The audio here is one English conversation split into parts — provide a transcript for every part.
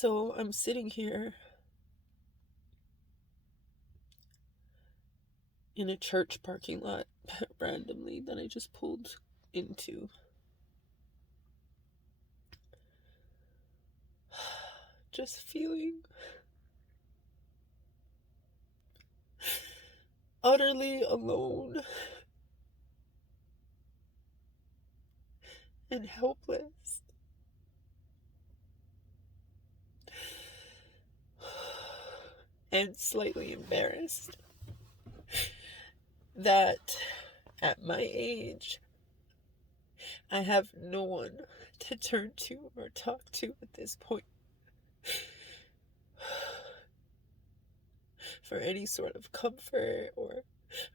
So I'm sitting here in a church parking lot randomly that I just pulled into. Just feeling utterly alone and helpless. And slightly embarrassed that at my age, I have no one to turn to or talk to at this point for any sort of comfort or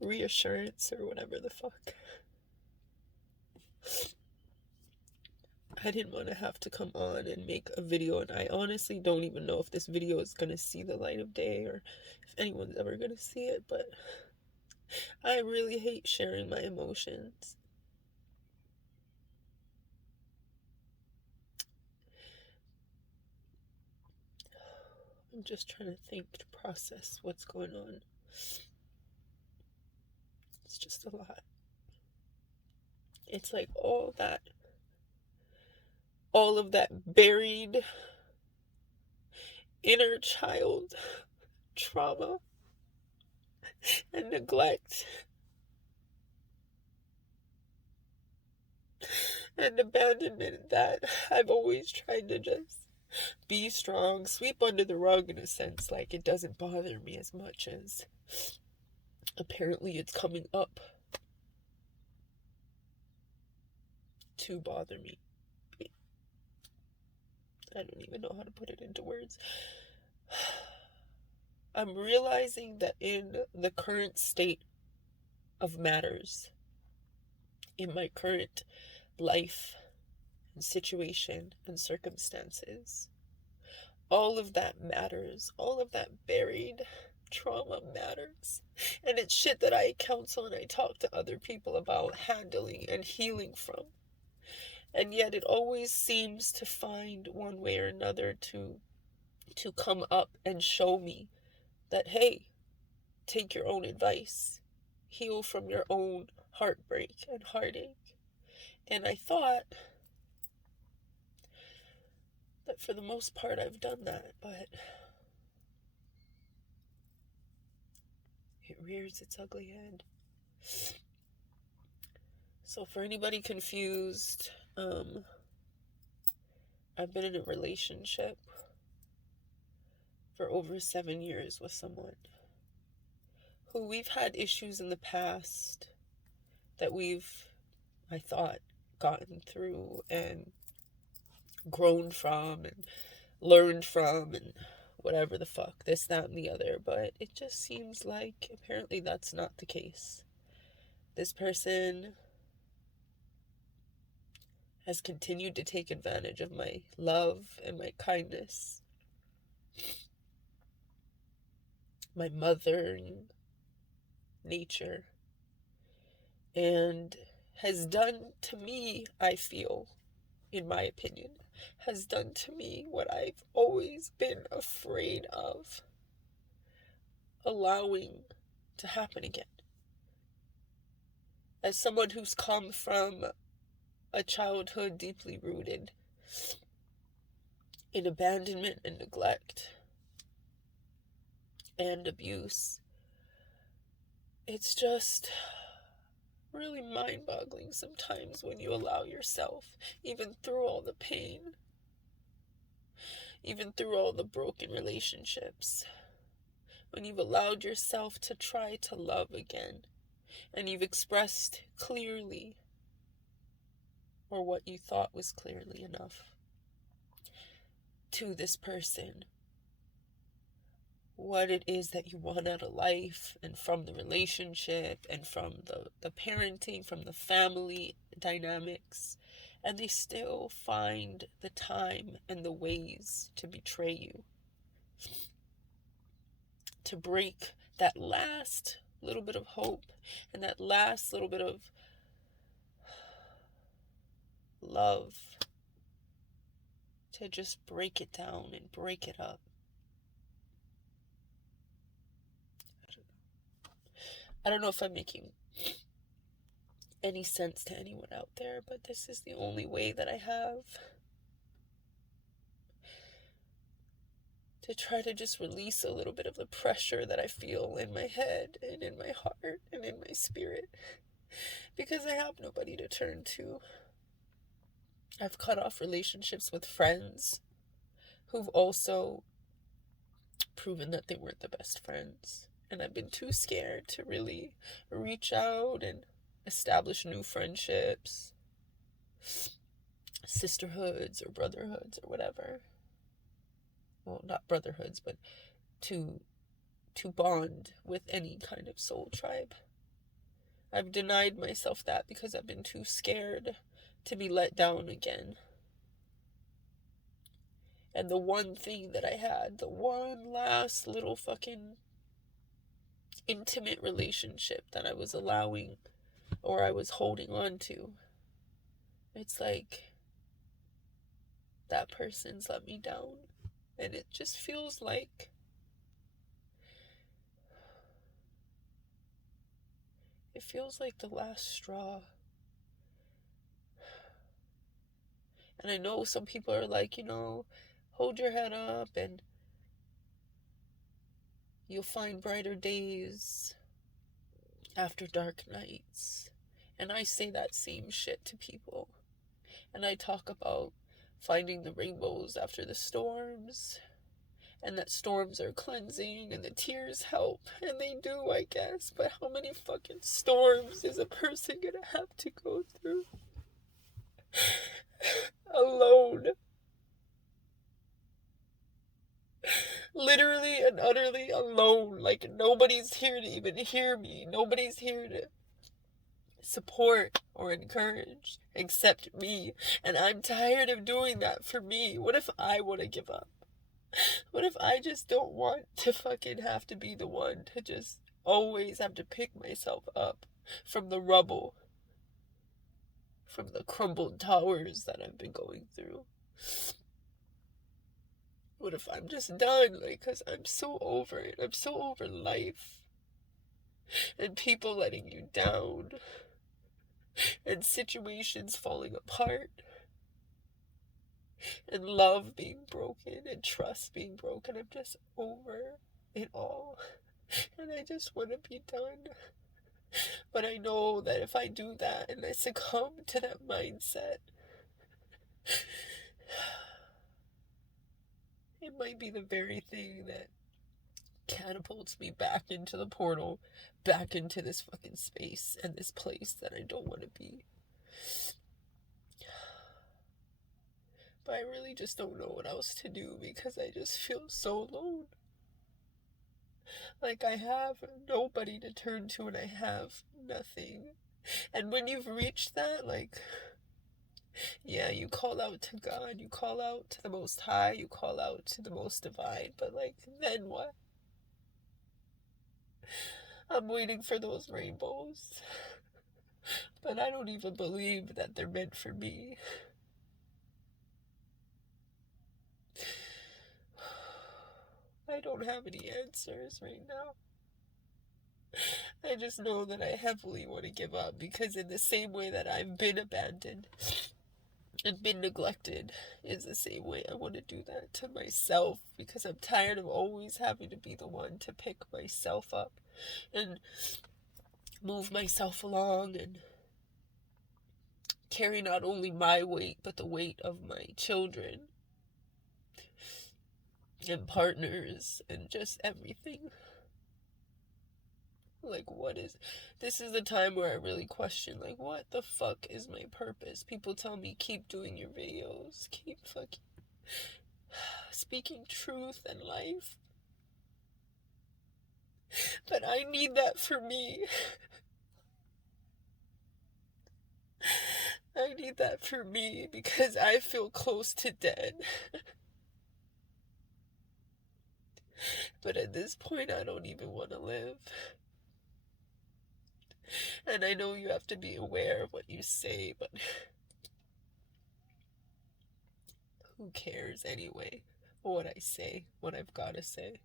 reassurance or whatever the fuck. I didn't want to have to come on and make a video, and I honestly don't even know if this video is going to see the light of day or if anyone's ever going to see it, but I really hate sharing my emotions. I'm just trying to think to process what's going on. It's just a lot. It's like all of that buried inner child trauma and neglect and abandonment that I've always tried to just be strong, sweep under the rug in a sense, like it doesn't bother me as much as apparently it's coming up to bother me. I don't even know how to put it into words. I'm realizing that in the current state of matters, in my current life and situation and circumstances, all of that matters. All of that buried trauma matters. And it's shit that I counsel and I talk to other people about handling and healing from. And yet it always seems to find one way or another to come up and show me that, hey, take your own advice. Heal from your own heartbreak and heartache. And I thought that for the most part I've done that, but it rears its ugly head. So for anybody confused, I've been in a relationship for over 7 years with someone who we've had issues in the past that we've, I thought, gotten through and grown from and learned from and whatever the fuck, this, that, and the other. But it just seems like apparently that's not the case. This person has continued to take advantage of my love and my kindness, my mothering nature, and has done to me, I feel, in my opinion, has done to me what I've always been afraid of allowing to happen again. As someone who's come from a childhood deeply rooted in abandonment and neglect and abuse, it's just really mind-boggling sometimes when you allow yourself, even through all the pain, even through all the broken relationships, when you've allowed yourself to try to love again, and you've expressed clearly, or what you thought was clearly enough, to this person what it is that you want out of life and from the relationship and from the parenting, from the family dynamics, and they still find the time and the ways to betray you, to break that last little bit of hope and that last little bit of love to just break it down and break it up. I don't know if I'm making any sense to anyone out there, but this is the only way that I have to try to just release a little bit of the pressure that I feel in my head and in my heart and in my spirit, because I have nobody to turn to. I've cut off relationships with friends who've also proven that they weren't the best friends, and I've been too scared to really reach out and establish new friendships, sisterhoods or brotherhoods or whatever. Well, not brotherhoods, but to bond with any kind of soul tribe. I've denied myself that because I've been too scared to be let down again. And the one thing that I had, the one last little fucking intimate relationship that I was allowing, or I was holding on to, it's like that person's let me down. And it just feels like the last straw. And I know some people are like, hold your head up and you'll find brighter days after dark nights. And I say that same shit to people. And I talk about finding the rainbows after the storms, and that storms are cleansing and the tears help. And they do, I guess. But how many fucking storms is a person gonna have to go through? Alone. Literally and utterly alone. Like, nobody's here to even hear me. Nobody's here to support or encourage except me. And I'm tired of doing that for me. What if I want to give up? What if I just don't want to fucking have to be the one to just always have to pick myself up from the rubble, from the crumbled towers that I've been going through? What if I'm just done? Like, because I'm so over it. I'm so over life. And people letting you down. And situations falling apart. And love being broken. And trust being broken. I'm just over it all. And I just want to be done. But I know that if I do that and I succumb to that mindset, it might be the very thing that catapults me back into the portal, back into this fucking space and this place that I don't want to be. But I really just don't know what else to do because I just feel so alone. Like I have nobody to turn to and I have nothing. And when you've reached that, like, yeah, you call out to God, you call out to the Most High, you call out to the Most Divine, but like, then what? I'm waiting for those rainbows, but I don't even believe that they're meant for me. I don't have any answers right now. I just know that I heavily want to give up because in the same way that I've been abandoned and been neglected is the same way I want to do that to myself, because I'm tired of always having to be the one to pick myself up and move myself along and carry not only my weight but the weight of my children and partners and just everything. Like, this is the time where I really question, like, what the fuck is my purpose? People tell me, keep doing your videos, keep fucking speaking truth and life. But I need that for me. I need that for me because I feel close to dead. But at this point, I don't even want to live. And I know you have to be aware of what you say, but who cares anyway what I say, what I've got to say?